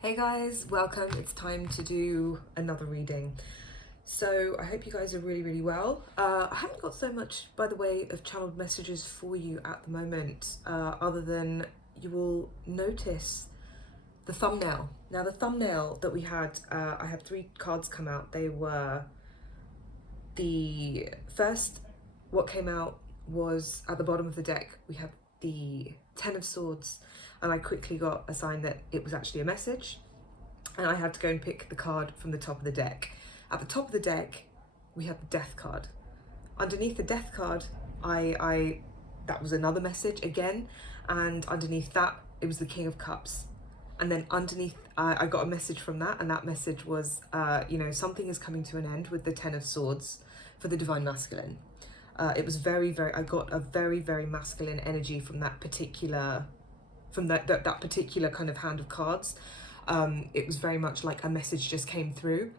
Hey guys, welcome. It's time to do another reading. So I hope you guys are really well. I haven't got so much by the way of channeled messages for you at the moment, other than you will notice the thumbnail. Now the thumbnail that we had, I had 3 cards come out. They were the first, what came out was at the bottom of the deck, we had the Ten of Swords, and I quickly got a sign that it was actually a message, and I had to go and pick the card from the top of the deck. At the top of the deck, we had the Death card. Underneath the Death card, that was another message again, and underneath that, it was the King of Cups. And then underneath, I got a message from that, and that message was, something is coming to an end with the Ten of Swords for the Divine Masculine. It was I got a very masculine energy from that particular, that particular kind of hand of cards. It was very much like a message just came through.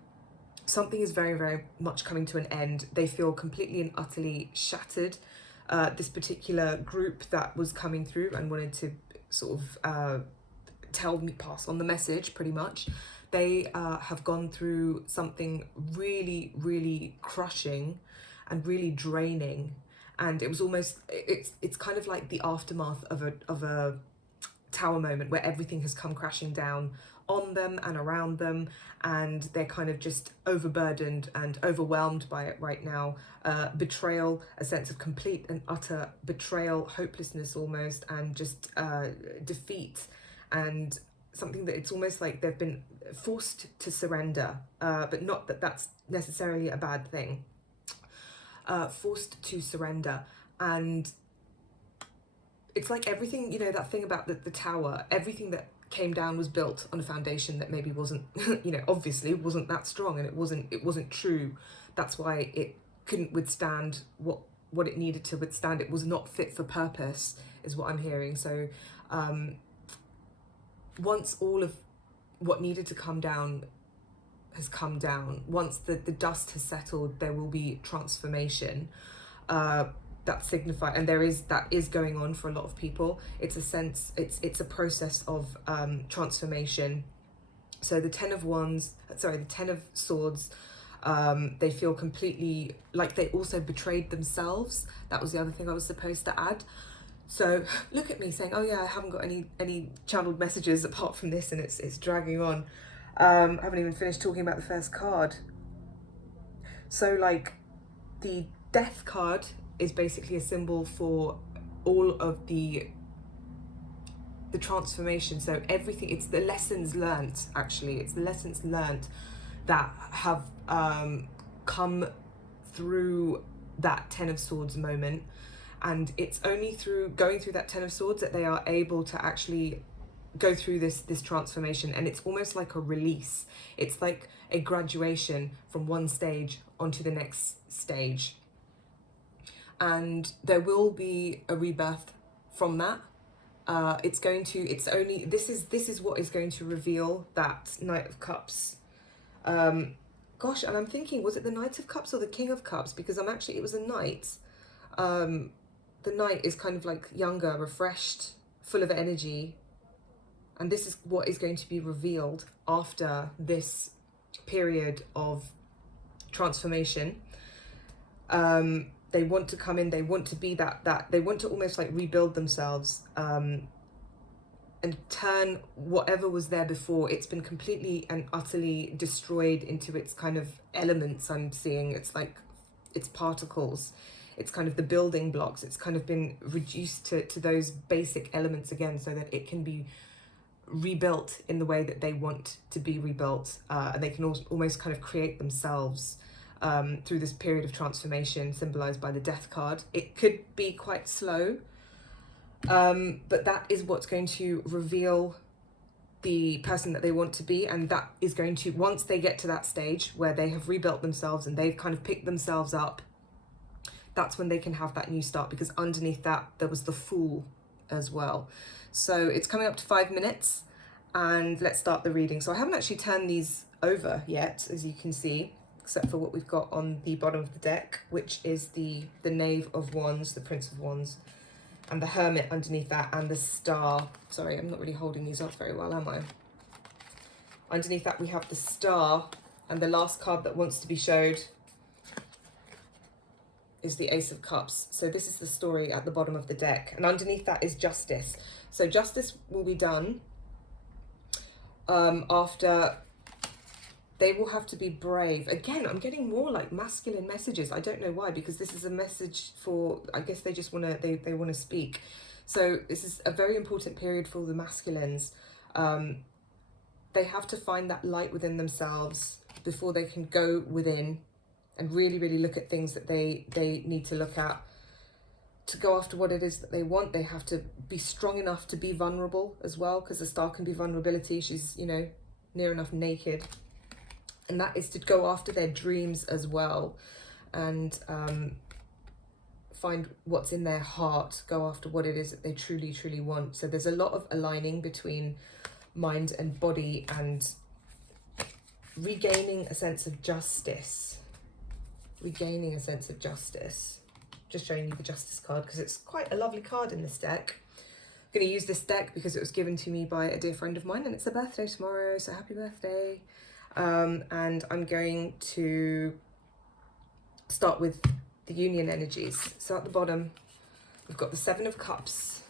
Something is very much coming to an end. They feel completely and utterly shattered. This particular group that was coming through and wanted to sort of pass on the message, pretty much. They have gone through something really crushing and really draining, and it was almost, it's kind of like the aftermath of a tower moment where everything has come crashing down on them and around them, and they're kind of just overburdened and overwhelmed by it right now. Betrayal, a sense of complete and utter betrayal, hopelessness almost, and just defeat, and something that it's almost like they've been forced to surrender, but not that that's necessarily a bad thing. Forced to surrender, and it's like everything, that thing about the tower, everything that came down was built on a foundation that maybe wasn't, obviously wasn't that strong, and it wasn't true. That's why it couldn't withstand what it needed to withstand. It was not fit for purpose, is what I'm hearing. So once all of what needed to come down has come down, once the dust has settled, there will be transformation. That signify, and that is going on for a lot of people. It's a sense, it's a process of transformation. So the Ten of Swords, they feel completely like they also betrayed themselves. That was the other thing I was supposed to add. So look at me saying, oh yeah, I haven't got any channeled messages apart from this, and it's dragging on. I haven't even finished talking about the first card. So like the Death card is basically a symbol for all of the transformation. So everything, it's the lessons learnt, actually. It's the lessons learnt that have come through that Ten of Swords moment. And it's only through going through that Ten of Swords that they are able to actually go through this transformation. And it's almost like a release. It's like a graduation from one stage onto the next stage. And there will be a rebirth from that. This is what is going to reveal that Knight of Cups. Gosh, and I'm thinking, was it the Knight of Cups or the King of Cups? Because it was a Knight. The Knight is kind of like younger, refreshed, full of energy. And this is what is going to be revealed after this period of transformation. They want to come in, they want to be they want to almost like rebuild themselves, and turn whatever was there before. It's been completely and utterly destroyed into its kind of elements. I'm seeing it's like its particles. It's kind of the building blocks. It's kind of been reduced to those basic elements again, so that it can be rebuilt in the way that they want to be rebuilt, and they can almost kind of create themselves through this period of transformation symbolized by the Death card. It could be quite slow, but that is what's going to reveal the person that they want to be. And that is going to, once they get to that stage where they have rebuilt themselves and they've kind of picked themselves up, that's when they can have that new start, because underneath that there was the Fool as well. So it's coming up to 5 minutes, and let's start the reading. So I haven't actually turned these over yet, as you can see, except for what we've got on the bottom of the deck, which is the Knave of Wands, the Prince of Wands, and the Hermit underneath that, and the Star. Sorry, I'm not really holding these up very well, am I? Underneath that we have the Star, and the last card that wants to be showed is the Ace of Cups. So this is the story at the bottom of the deck, and underneath that is Justice. So Justice will be done after. They will have to be brave. Again, I'm getting more like masculine messages. I don't know why, because this is a message for, I guess they just want to, they want to speak. So this is a very important period for the masculines. They have to find that light within themselves before they can go within and really, really look at things that they need to look at. To go after what it is that they want, they have to be strong enough to be vulnerable as well, because the Star can be vulnerability. She's, you know, near enough naked. And that is to go after their dreams as well, and find what's in their heart, go after what it is that they truly, truly want. So there's a lot of aligning between mind and body, and regaining a sense of justice. Regaining a sense of justice. Just showing you the Justice card because it's quite a lovely card in this deck. I'm going to use this deck because it was given to me by a dear friend of mine, and it's her birthday tomorrow, so happy birthday. And I'm going to start with the union energies. So at the bottom, we've got the Seven of Cups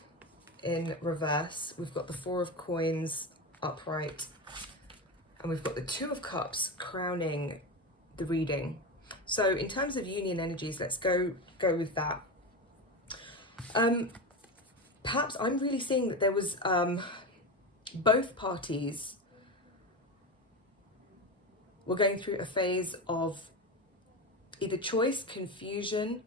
in reverse. We've got the Four of Coins upright. And we've got the Two of Cups crowning the reading. So in terms of union energies, let's go with that. Perhaps I'm really seeing that there was both parties we're going through a phase of either choice, confusion,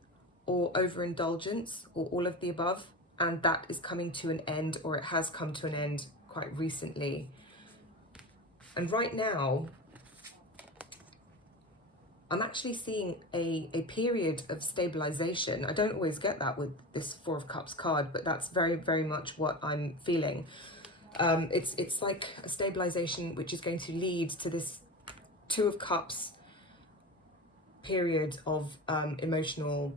or overindulgence, or all of the above, and that is coming to an end, or it has come to an end quite recently. And right now, I'm actually seeing a period of stabilization. I don't always get that with this Four of Cups card, but that's very, very much what I'm feeling. It's like a stabilization which is going to lead to this Two of Cups period of emotional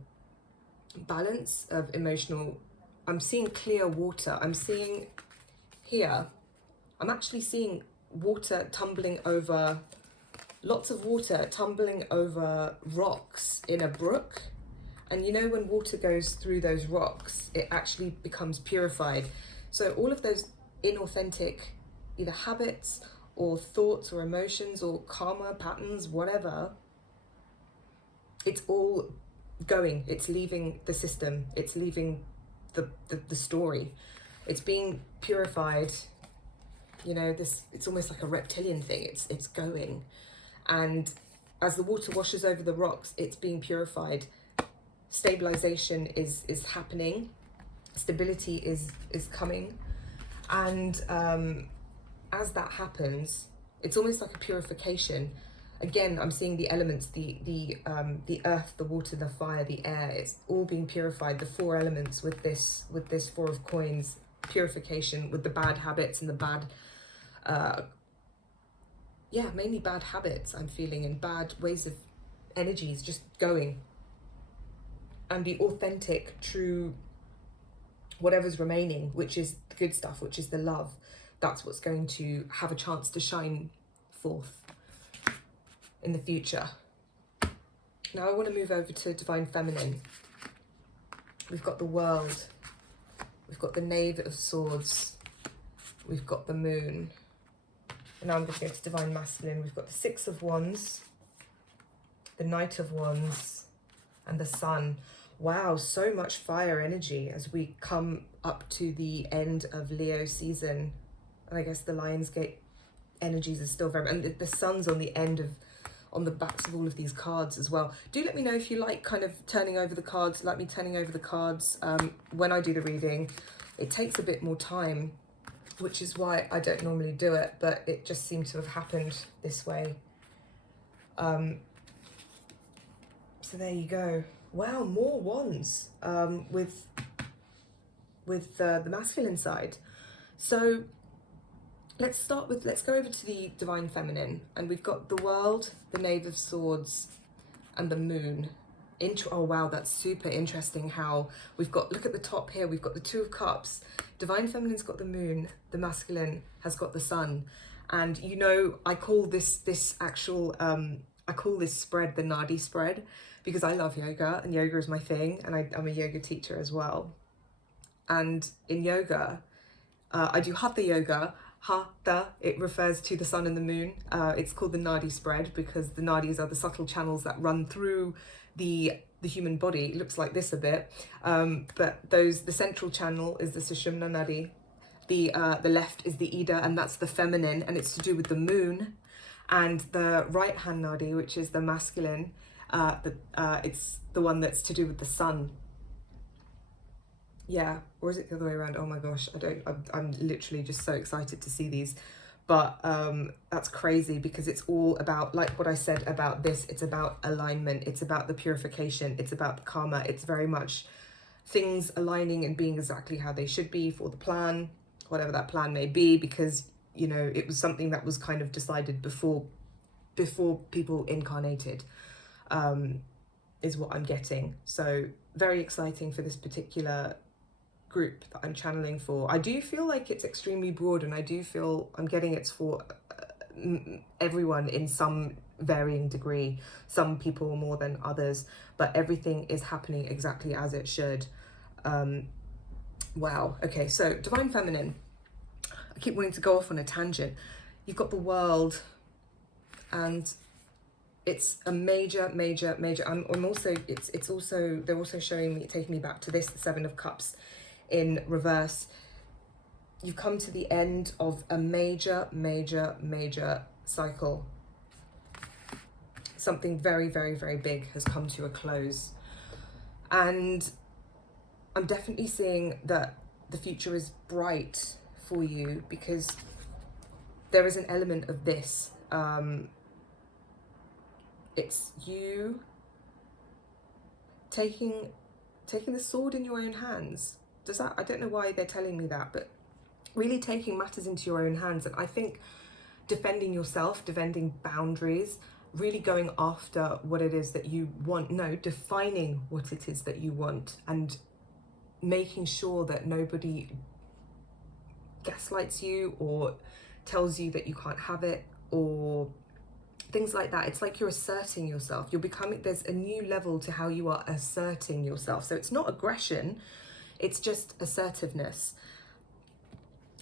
balance, of emotional, I'm seeing clear water. I'm seeing here, I'm actually seeing water tumbling over, lots of water tumbling over rocks in a brook. And you know, when water goes through those rocks, it actually becomes purified. So all of those inauthentic either habits or thoughts or emotions or karma patterns, whatever, it's all going, it's leaving the system, it's leaving the story, it's being purified. You know, this, it's almost like a reptilian thing, it's going. And as the water washes over the rocks, it's being purified. Stabilization is happening, stability is coming. And as that happens, it's almost like a purification. Again, I'm seeing the elements, the earth, the water, the fire, the air, it's all being purified, the four elements with this Four of Coins, purification with the bad habits and the bad, mainly bad habits I'm feeling, and bad ways of energies just going. And the authentic, true, whatever's remaining, which is the good stuff, which is the love, that's what's going to have a chance to shine forth in the future. Now I want to move over to Divine Feminine. We've got the World, we've got the Knave of Swords, we've got the Moon, and now I'm going to go to Divine Masculine. We've got the Six of Wands, the Knight of Wands, and the Sun. Wow, so much fire energy as we come up to the end of Leo season. And I guess the Lionsgate energies are still very, and the Sun's on the end of, on the backs of all of these cards as well. Do let me know if you like kind of turning over the cards, like me turning over the cards when I do the reading. It takes a bit more time, which is why I don't normally do it, but it just seemed to have happened this way. So there you go. Wow, more wands with the masculine side. So let's go over to the Divine Feminine, and we've got the World, the Knave of Swords, and the Moon. Oh wow, that's super interesting how we've got, look at the top here, we've got the Two of Cups, Divine Feminine's got the Moon, the masculine has got the Sun, And you know, I call this actual I call this spread the Nadi spread, because I love yoga and yoga is my thing, and I'm a yoga teacher as well. And in yoga, I do Hatha yoga. Hatha, it refers to the sun and the moon. It's called the Nadi spread because the Nadis are the subtle channels that run through the human body. It looks like this a bit, but the central channel is the Sushumna Nadi. The left is the Ida, and that's the feminine, and it's to do with the moon. And the right hand Nadi, which is the masculine, it's the one that's to do with the sun. Yeah, or is it the other way around? Oh my gosh, I'm literally just so excited to see these. But that's crazy, because it's all about, like what I said about this, it's about alignment, it's about the purification, it's about the karma, it's very much things aligning and being exactly how they should be for the plan, whatever that plan may be, because, you know, it was something that was kind of decided before people incarnated, is what I'm getting. So very exciting for this particular group that I'm channeling for. I do feel like it's extremely broad, and I do feel I'm getting it's for everyone in some varying degree, some people more than others, but everything is happening exactly as it should. Wow. Okay, so Divine Feminine. I keep wanting to go off on a tangent. You've got the world, and it's a major. I'm also, it's also, they're also showing me, taking me back to this, the Seven of Cups in reverse. You've come to the end of a major cycle. Something very big has come to a close. And I'm definitely seeing that the future is bright for you, because there is an element of this. It's you taking the sword in your own hands. Does that, I don't know why they're telling me that, but really taking matters into your own hands. And I think defending yourself, defending boundaries, really going after what it is that you want. No, defining what it is that you want, and making sure that nobody gaslights you or tells you that you can't have it, or things like that. It's like you're asserting yourself. You're becoming, there's a new level to how you are asserting yourself. So it's not aggression, it's just assertiveness,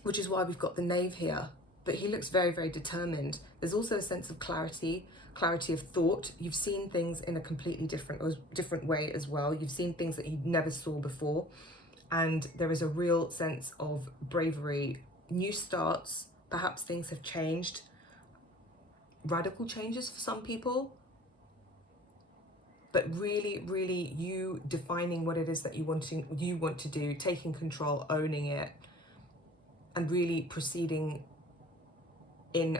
which is why we've got the Knave here. But he looks very determined. There's also a sense of clarity of thought. You've seen things in a completely different way as well. You've seen things that you never saw before. And there is a real sense of bravery, new starts. Perhaps things have changed, radical changes for some people, but really you defining what it is that you want to do, taking control, owning it, and really proceeding in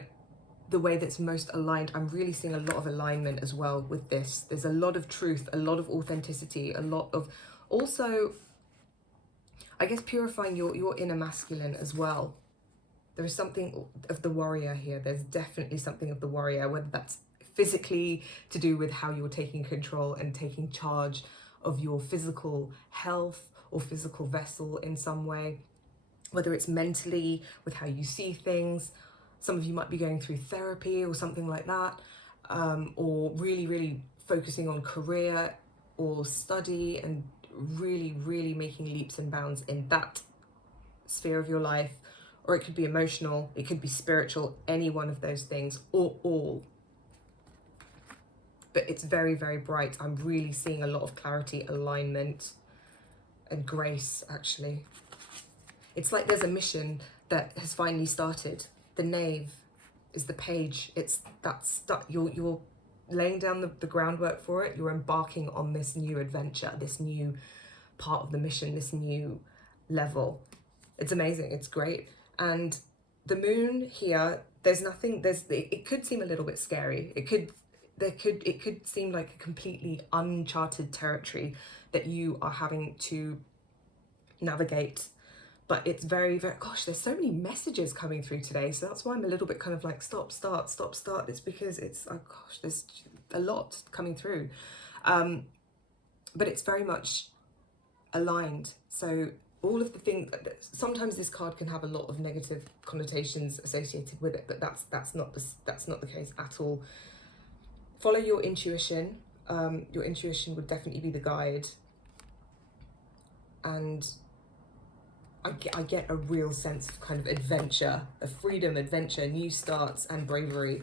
the way that's most aligned. I'm really seeing a lot of alignment as well with this. There's a lot of truth, a lot of authenticity, a lot of also, I guess, purifying your inner masculine as well. There is something of the warrior here. There's definitely something of the warrior, whether that's physically to do with how you're taking control and taking charge of your physical health or physical vessel in some way, whether it's mentally with how you see things. Some of you might be going through therapy or something like that, or really focusing on career or study, and really making leaps and bounds in that sphere of your life. Or it could be emotional, it could be spiritual, any one of those things, or all. But it's very bright. I'm really seeing a lot of clarity, alignment, and grace, actually. It's like there's a mission that has finally started. The Knave is the page. You're laying down the groundwork for it. You're embarking on this new adventure, this new part of the mission, this new level. It's amazing. It's great. And the moon here, it could seem a little bit scary. It could seem like a completely uncharted territory that you are having to navigate. But it's very, gosh, there's so many messages coming through today. So that's why I'm a little bit kind of like, stop, start. It's because it's, oh gosh, there's a lot coming through. But it's very much aligned. So all of the things. Sometimes this card can have a lot of negative connotations associated with it, but that's not the case at all. Follow your intuition. Your intuition would definitely be the guide, and I get a real sense of kind of adventure, of freedom, adventure, new starts, and bravery,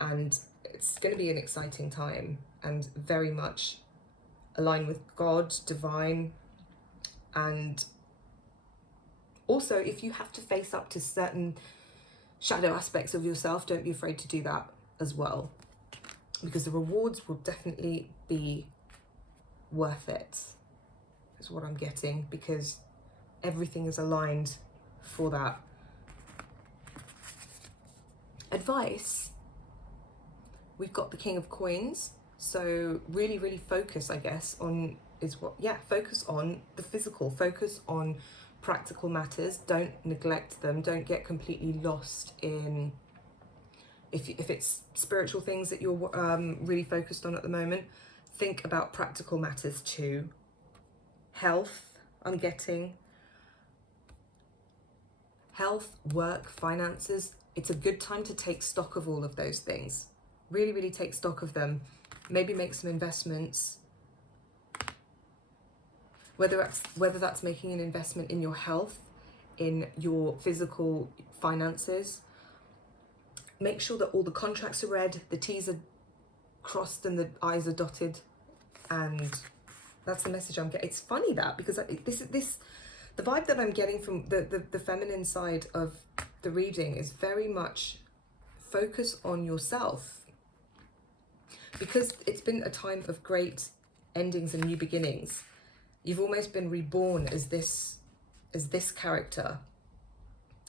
and it's going to be an exciting time, and very much aligned with God, divine, and also if you have to face up to certain shadow aspects of yourself, don't be afraid to do that as well, because the rewards will definitely be worth it, is what I'm getting, because everything is aligned for that. Advice, we've got the King of Coins, so really, really focus, I guess, on focus on the physical, focus on practical matters, don't neglect them, don't get completely lost in, if it's spiritual things that you're really focused on at the moment, think about practical matters too. Health, I'm getting. Health, work, finances, it's a good time to take stock of all of those things. Really, really take stock of them. Maybe make some investments. Whether that's making an investment in your health, in your physical finances. Make sure that all the contracts are read, the T's are crossed and the I's are dotted, and that's the message I'm getting. It's funny that, because the vibe that I'm getting from the feminine side of the reading is very much focus on yourself, because it's been a time of great endings and new beginnings. You've almost been reborn as this character,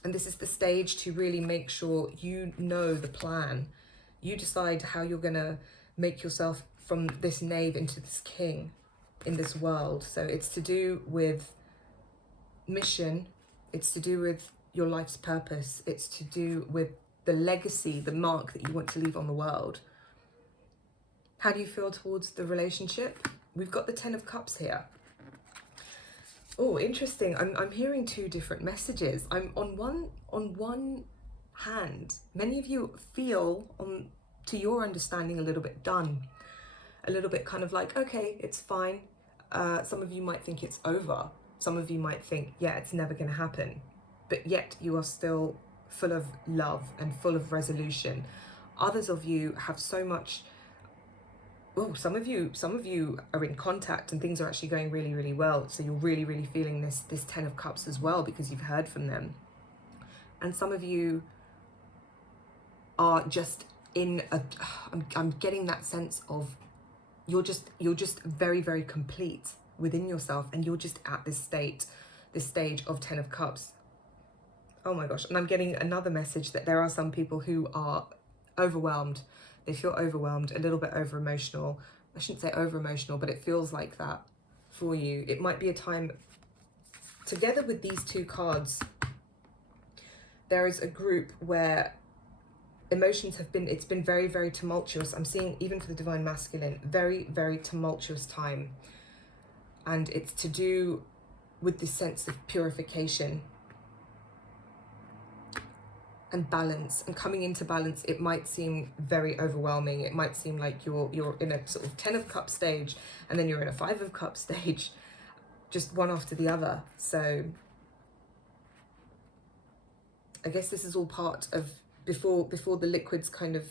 and this is the stage to really make sure you know the plan. You decide how you're gonna make yourself from this knave into this king in this world. So it's to do with mission, it's to do with your life's purpose, it's to do with the legacy, the mark that you want to leave on the world. How do you feel towards the relationship? We've got the Ten of Cups here. Oh, interesting. I'm hearing two different messages. I'm on one hand, many of you feel, to your understanding, a little bit done, a little bit kind of like, okay, it's fine. Some of you might think it's over. Some of you might think, yeah, it's never going to happen. But yet you are still full of love and full of resolution. Others of you have so much. Oh, some of you are in contact and things are actually going really, really well. So you're really, really feeling this Ten of Cups as well, because you've heard from them. And some of you are just in a. I'm getting that sense of you're just very, very complete within yourself, and you're just at this stage of Ten of Cups. Oh my gosh. And I'm getting another message that there are some people who are overwhelmed. They feel overwhelmed, a little bit over emotional. I shouldn't say over emotional, but it feels like that for you. It might be a time, together with these two cards, there is a group where emotions it's been very, very tumultuous. I'm seeing, even for the Divine Masculine, very, very tumultuous time. And it's to do with this sense of purification and balance, and coming into balance. It might seem very overwhelming. It might seem like you're in a sort of Ten of Cups stage, and then you're in a Five of Cups stage, just one after the other. So I guess this is all part of before the liquids kind of,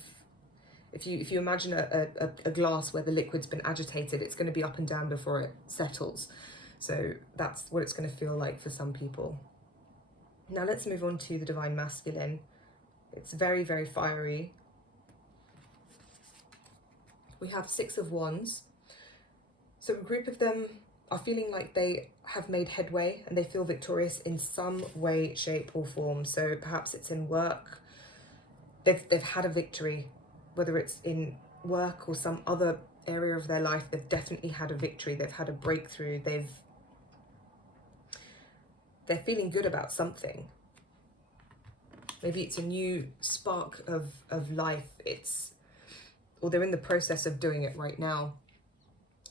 if you imagine a glass where the liquid's been agitated, it's going to be up and down before it settles. So that's what it's going to feel like for some people. Now let's move on to the Divine Masculine. It's very, very fiery. We have Six of Wands. So a group of them are feeling like they have made headway and they feel victorious in some way, shape or form. So perhaps it's in work. They've had a victory, whether it's in work or some other area of their life. They've definitely had a victory. They've had a breakthrough. They're feeling good about something. Maybe it's a new spark of life. Or they're in the process of doing it right now.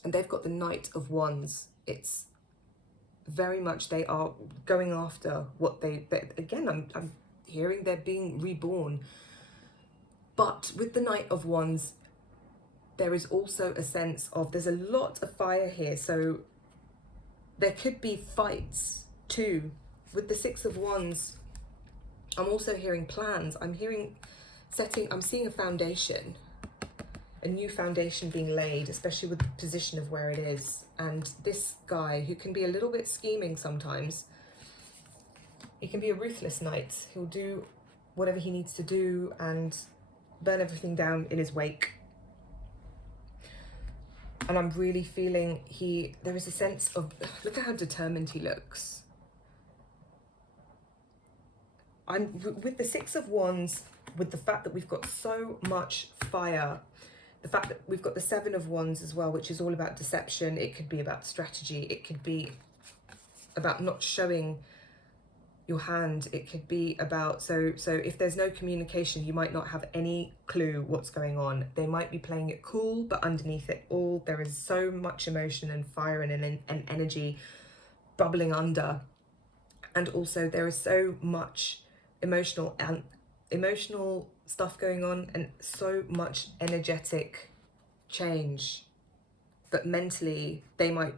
And they've got the Knight of Wands. It's very much they are going after what again, I'm hearing they're being reborn. But with the Knight of Wands, there is also a sense of, there's a lot of fire here, so there could be fights too. With the Six of Wands, I'm also hearing plans. I'm seeing a foundation, a new foundation being laid, especially with the position of where it is. And this guy, who can be a little bit scheming sometimes, he can be a ruthless knight. He'll do whatever he needs to do and burn everything down in his wake. And I'm really feeling there is a sense of, look at how determined he looks. With the Six of Wands, with the fact that we've got so much fire, the fact that we've got the Seven of Wands as well, which is all about deception. It could be about strategy. It could be about not showing your hand. It could be about, so if there's no communication, you might not have any clue what's going on. They might be playing it cool, but underneath it all, there is so much emotion and fire and energy bubbling under. And also there is so much emotional stuff going on, and so much energetic change. But mentally, they might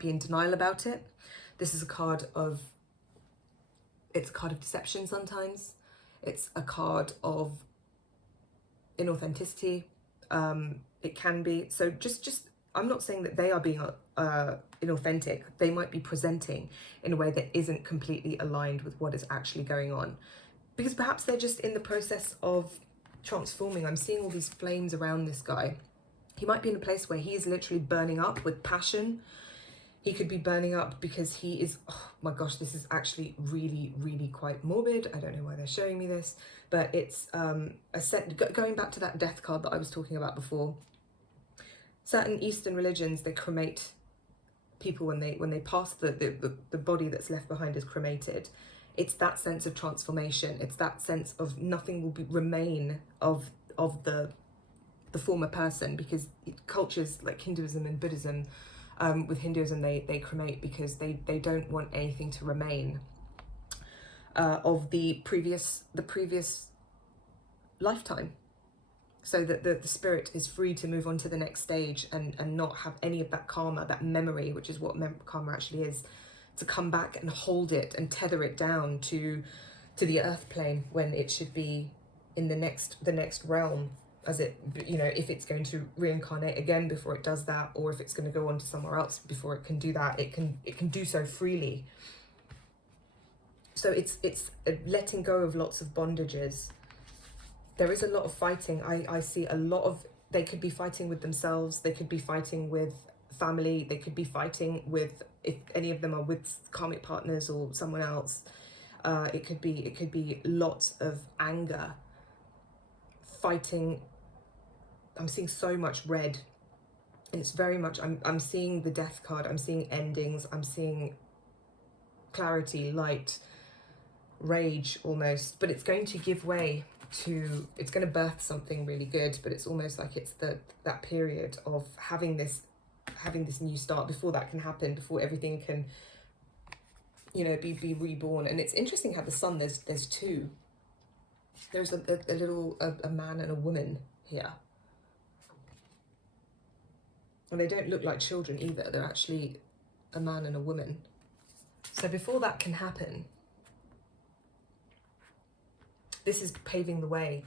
be in denial about it. This is a card of, it's a card of deception sometimes. It's a card of inauthenticity. It can be. So just I'm not saying that they are being inauthentic. They might be presenting in a way that isn't completely aligned with what is actually going on. Because perhaps they're just in the process of transforming. I'm seeing all these flames around this guy. He might be in a place where he is literally burning up with passion. He could be burning up because he is, oh my gosh, this is actually really, really quite morbid. I don't know why they're showing me this, but it's going back to that death card that I was talking about before. Certain Eastern religions, they cremate people when they pass, the body that's left behind is cremated. It's that sense of transformation. It's that sense of nothing will remain of the former person, because cultures like Hinduism and Buddhism, with Hinduism they cremate because they don't want anything to remain of the previous lifetime, so that the spirit is free to move on to the next stage and not have any of that karma, that memory, which is what karma actually is, to come back and hold it and tether it down to the earth plane, when it should be in the next realm, as it, you know, if it's going to reincarnate again before it does that, or if it's going to go on to somewhere else before it can do that, it can do so freely. So it's a letting go of lots of bondages. There is a lot of fighting. I see a lot of, they could be fighting with themselves, they could be fighting with family, they could be fighting with, if any of them are with karmic partners or someone else. It could be lots of anger, fighting. I'm seeing so much red, and it's very much, I'm seeing the death card, I'm seeing endings, I'm seeing clarity, light, rage almost, but it's going to give way to, it's going to birth something really good. But it's almost like it's that period of having this new start before that can happen, before everything can, you know, be reborn. And it's interesting how the sun, there's two. There's a little man and a woman here. And they don't look like children either. They're actually a man and a woman. So before that can happen, this is paving the way.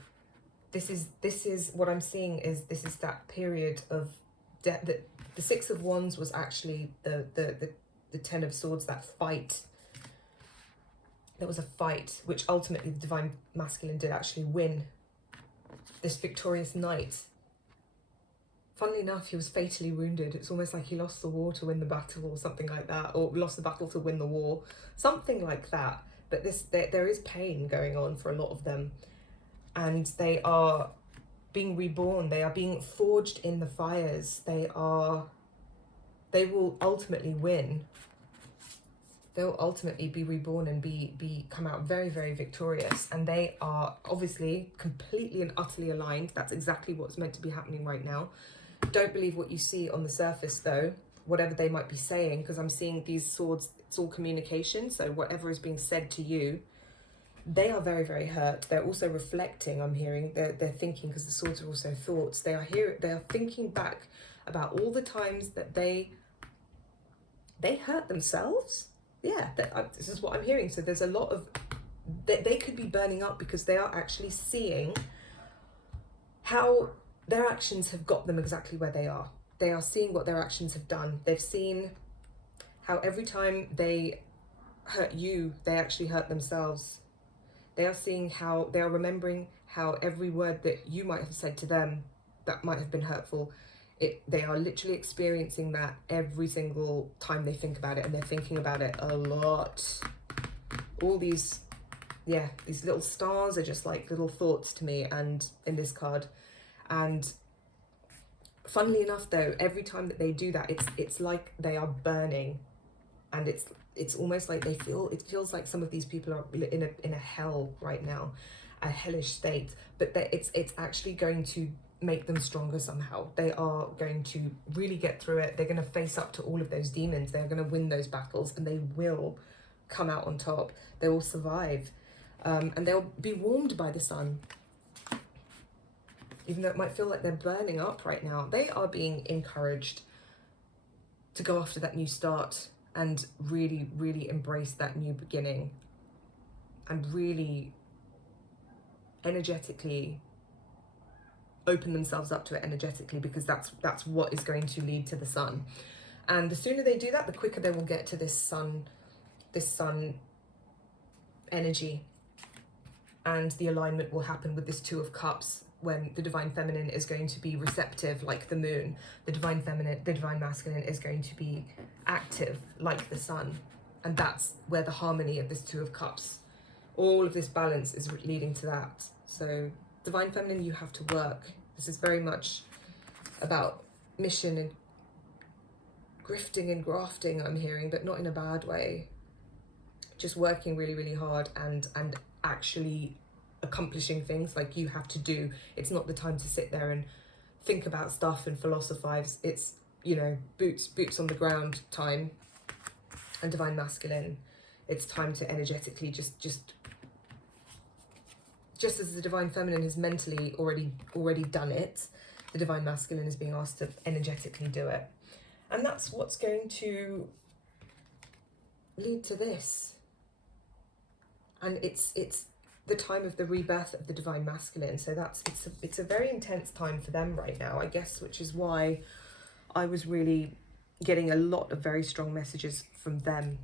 This is what I'm seeing, is this is that period of death. That the Six of Wands was actually the Ten of Swords, that fight. There was a fight which ultimately the Divine Masculine did actually win. This victorious knight. Funnily enough, he was fatally wounded. It's almost like he lost the war to win the battle, or something like that, or lost the battle to win the war, something like that. But there is pain going on for a lot of them, and they are being reborn. They are being forged in the fires. They will ultimately win. They'll ultimately be reborn and come out very, very victorious. And they are obviously completely and utterly aligned. That's exactly what's meant to be happening right now. Don't believe what you see on the surface though. whatever they might be saying, because I'm seeing these swords, it's all communication, so whatever is being said to you, they are very, very hurt. They're also reflecting, I'm hearing, they're thinking, because the swords are also thoughts. They are thinking back about all the times that they hurt themselves. Yeah, this is what I'm hearing. So there's a lot of, they could be burning up because they are actually seeing how their actions have got them exactly where they are. They are seeing what their actions have done. They've seen how every time they hurt you, they actually hurt themselves. They are seeing how, they are remembering how every word that you might have said to them that might have been hurtful, they are literally experiencing that every single time they think about it, and they're thinking about it a lot. All these, yeah, these little stars are just like little thoughts to me, and in this card. And funnily enough though, every time that they do that, it's like they are burning, and it's almost like it feels like some of these people are in a hell right now, a hellish state, but that it's actually going to make them stronger somehow. They are going to really get through it. They're going to face up to all of those demons. They're going to win those battles, and they will come out on top. They will survive, and they'll be warmed by the sun. Even though it might feel like they're burning up right now, they are being encouraged to go after that new start and really, really embrace that new beginning, and really energetically open themselves up to it energetically, because that's what is going to lead to the sun. And the sooner they do that, the quicker they will get to this sun energy, and the alignment will happen with this Two of Cups, when the divine feminine is going to be receptive like the moon. The divine masculine is going to be active like the sun. And that's where the harmony of this Two of Cups, all of this balance is leading to that. So divine feminine, you have to work. This is very much about mission and grifting and grafting, I'm hearing, but not in a bad way. Just working really, really hard and actually accomplishing things like you have to do. It's not the time to sit there and think about stuff and philosophize. It's, you know, boots on the ground time. And divine masculine, it's time to energetically just as the divine feminine has mentally already done it, the divine masculine is being asked to energetically do it. And that's what's going to lead to this. And it's the time of the rebirth of the divine masculine. So it's a very intense time for them right now, I guess, which is why I was really getting a lot of very strong messages from them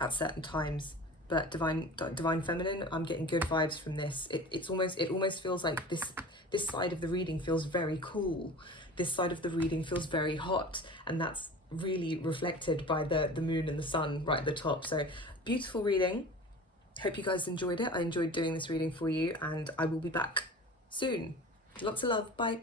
at certain times. But divine feminine, I'm getting good vibes from this. It almost feels like this side of the reading feels very cool. This side of the reading feels very hot, and that's really reflected by the moon and the sun right at the top. So beautiful reading. Hope you guys enjoyed it. I enjoyed doing this reading for you, and I will be back soon. Lots of love. Bye.